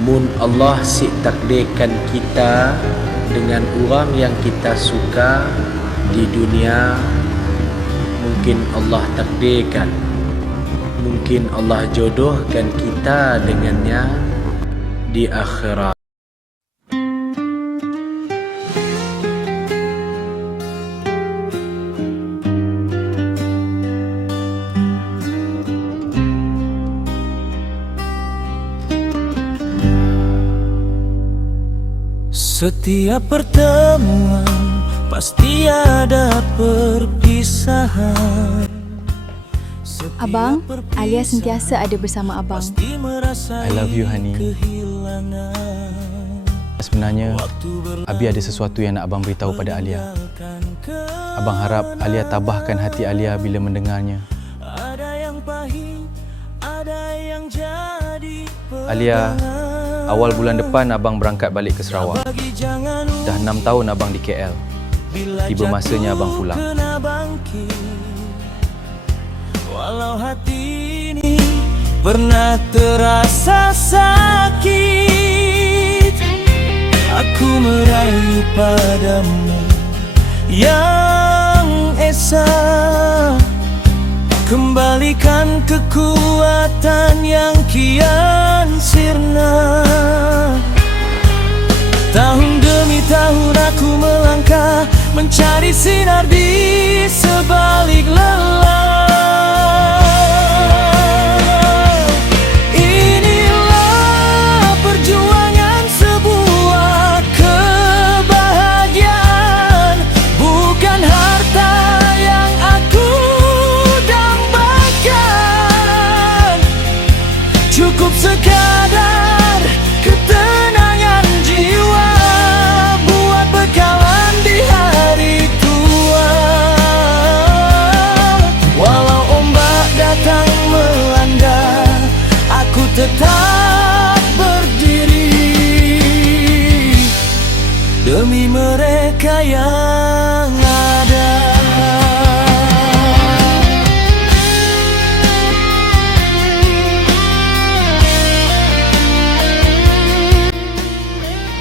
Mun Allah si takdirkan kita dengan orang yang kita suka di dunia, mungkin Allah takdirkan, mungkin Allah jodohkan kita dengannya di akhirat. Setiap pertemuan pasti ada perpisahan. Abang, Alia sentiasa ada bersama abang. I love you, honey. Sebenarnya, Abi ada sesuatu yang nak abang beritahu pada Alia. Abang harap Alia tabahkan hati Alia bila mendengarnya. Alia, awal bulan depan abang berangkat balik ke Sarawak. Dah 6 tahun abang di KL. Tiba masanya abang pulang. Walau hati ini pernah terasa sakit, aku merayu padamu yang esa. Kembalikan kekuatan yang kian sirna. Tahun demi tahun aku melangkah, mencari sinar di sebalik lelah. Inilah perjuangan sebuah kebahagiaan, bukan harta yang aku dambakan. Cukup sekadar ketenangan jiwa, buat bekalan di hari tua. Walau ombak datang melanda, aku tetap berdiri demi mereka yang ada.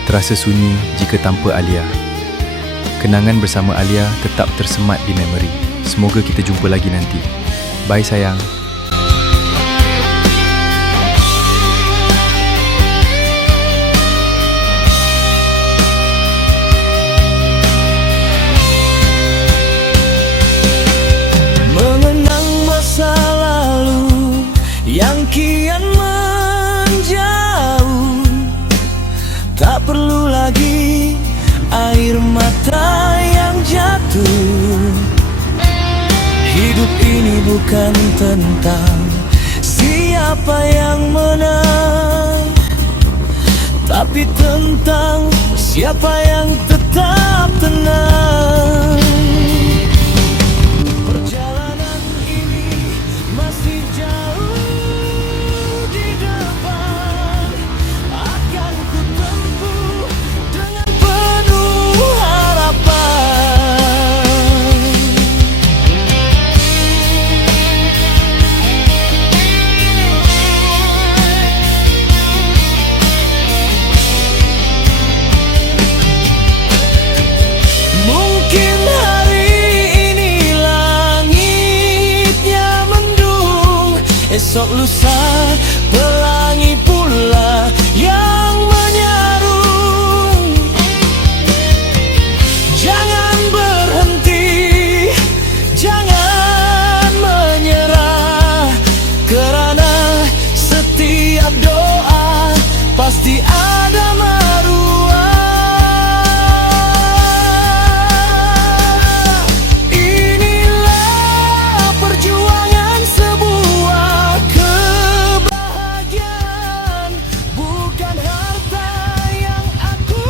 Terasa sunyi jika tanpa Alia. Kenangan bersama Alia tetap tersemat di memori. Semoga kita jumpa lagi nanti. Bye sayang. Mengenang masa lalu yang kian menjauh, tak perlu lagi air mata yang jatuh. Hidup ini bukan tentang siapa yang menang, tapi tentang siapa yang tetap tenang. Perjalanan ini masih jauh di depan, akan ku tempuh dengan penuh harapan. Mungkin hari ini langitnya mendung, esok lusa pelangi pula yang menyarung. Jangan berhenti, jangan menyerah, kerana setiap doa pasti ada maruah. Inilah perjuangan sebuah kebahagiaan, bukan harta yang aku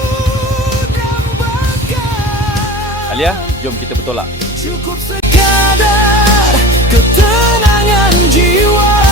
dambakan. Alia, jom kita bertolak. Cukup sekadar ketenangan jiwa,